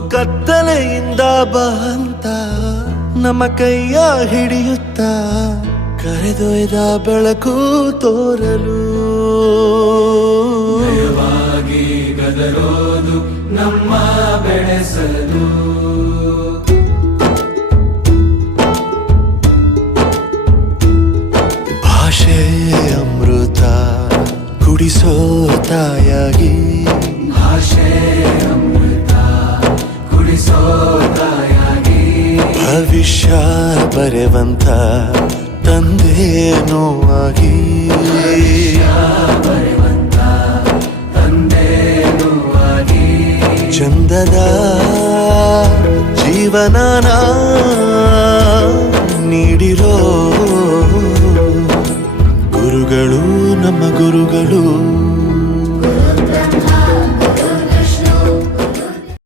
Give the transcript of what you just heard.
ಕತ್ತಲೆಯಿಂದ ಬಂತ ನಮ್ಮ ಕೈಯ ಹಿಡಿಯುತ್ತ ಕರೆದೊಯ್ದ ಬೆಳಕು ತೋರಲು. ಗದರೋದು ನಮ್ಮ ಬೆಳೆಸಲು. ಭಾಷೆ ಅಮೃತ ಕುಡಿಸೋ ತಾಯಾಗಿ ಭವಿಷ್ಯ ಬರೆವಂತ ತಂದೇನೋ ಆಗಿ. ಚಂದದ ಜೀವನನ ನೀಡಿರೋ ಗುರುಗಳು ನಮ್ಮ ಗುರುಗಳು.